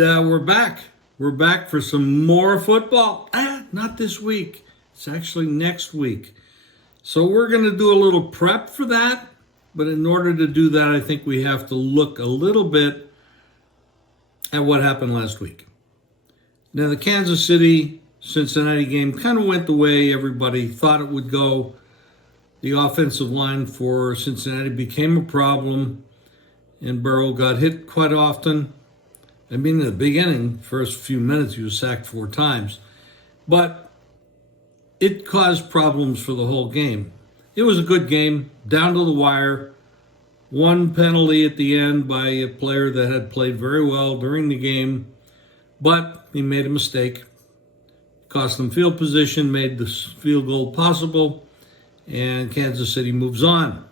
We're back. We're back for some more football. Not this week. It's actually next week. So we're going to do a little prep for that. But in order to do that, I think we have to look a little bit at what happened last week. Now, the Kansas City-Cincinnati game kind of went the way everybody thought it would go. The offensive line for Cincinnati became a problem, and Burrow got hit quite often. I mean, in the beginning, first few minutes, he was sacked 4 times. But it caused problems for the whole game. It was a good game, down to the wire. One penalty at the end by a player that had played very well during the game, but he made a mistake. Cost them field position, made the field goal possible, and Kansas City moves on.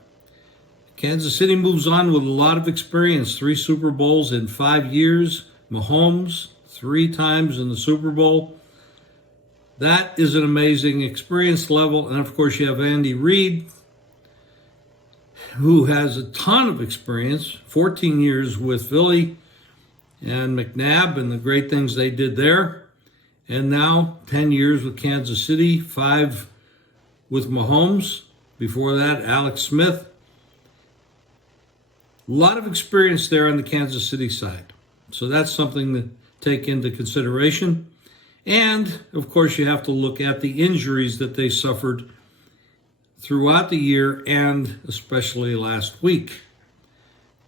Kansas City moves on with a lot of experience. 3 Super Bowls in 5 years. Mahomes, 3 times in the Super Bowl. That is an amazing experience level. And of course, you have Andy Reid, who has a ton of experience, 14 years with Philly and McNabb and the great things they did there. And now 10 years with Kansas City, 5 with Mahomes. Before that, Alex Smith. A lot of experience there on the Kansas City side. So that's something to take into consideration. And, of course, you have to look at the injuries that they suffered throughout the year and especially last week.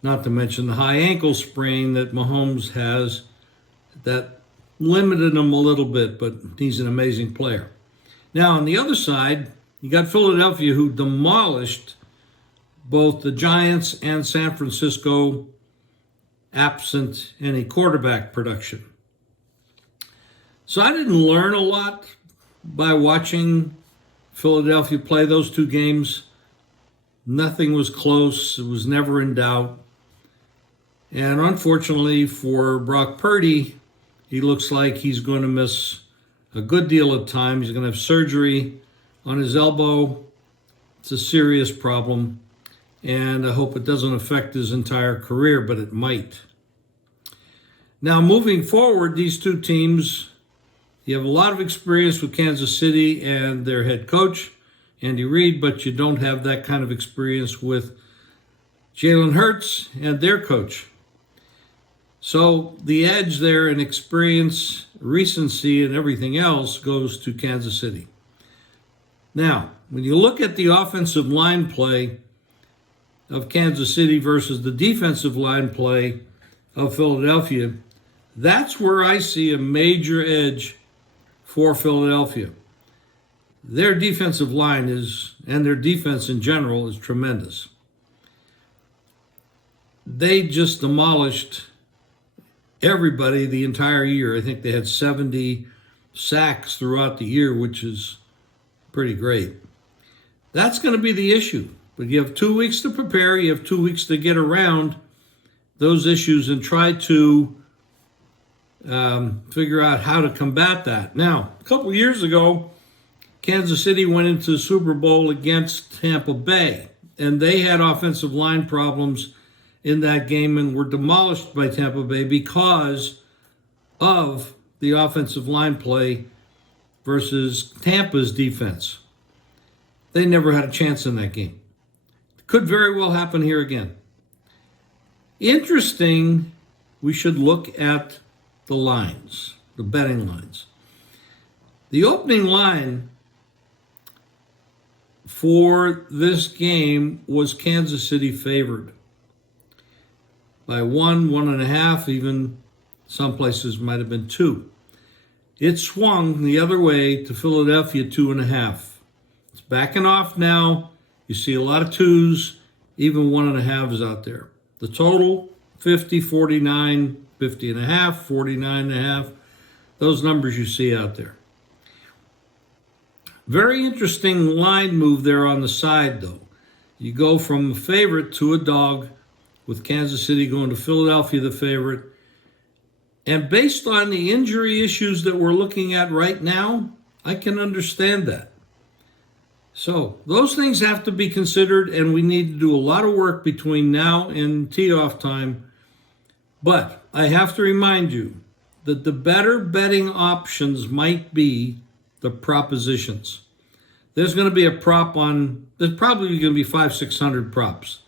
Not to mention the high ankle sprain that Mahomes has that limited him a little bit, but he's an amazing player. Now, on the other side, you got Philadelphia, who demolished both the Giants and San Francisco, absent any quarterback production. So I didn't learn a lot by watching Philadelphia play those 2 games. Nothing was close. It was never in doubt. And unfortunately for Brock Purdy, he looks like he's going to miss a good deal of time. He's going to have surgery on his elbow. It's a serious problem. And I hope it doesn't affect his entire career, but it might. Now, moving forward, these 2 teams, you have a lot of experience with Kansas City and their head coach, Andy Reid, but you don't have that kind of experience with Jalen Hurts and their coach. So the edge there in experience, recency, and everything else goes to Kansas City. Now, when you look at the offensive line play of Kansas City versus the defensive line play of Philadelphia, that's where I see a major edge for Philadelphia. Their defensive line and their defense in general is tremendous. They just demolished everybody the entire year. I think they had 70 sacks throughout the year, which is pretty great. That's going to be the issue. But you have 2 weeks to prepare. You have 2 weeks to get around those issues and try to figure out how to combat that. Now, a couple of years ago, Kansas City went into the Super Bowl against Tampa Bay, and they had offensive line problems in that game and were demolished by Tampa Bay because of the offensive line play versus Tampa's defense. They never had a chance in that game. Could very well happen here again. Interesting, we should look at the lines, the betting lines. The opening line for this game was Kansas City favored by 1.5, even some places might have been 2. It swung the other way to Philadelphia 2.5. It's backing off now. You see a lot of 2s, even 1.5s out there. The total, 50, 49, 50.5, 49.5. Those numbers you see out there. Very interesting line move there on the side, though. You go from a favorite to a dog, with Kansas City going to Philadelphia, the favorite. And based on the injury issues that we're looking at right now, I can understand that. So those things have to be considered, and we need to do a lot of work between now and tee-off time. But I have to remind you, that the better betting options might be the propositions. There's going to be a prop on, there's probably going to be 500-600 props.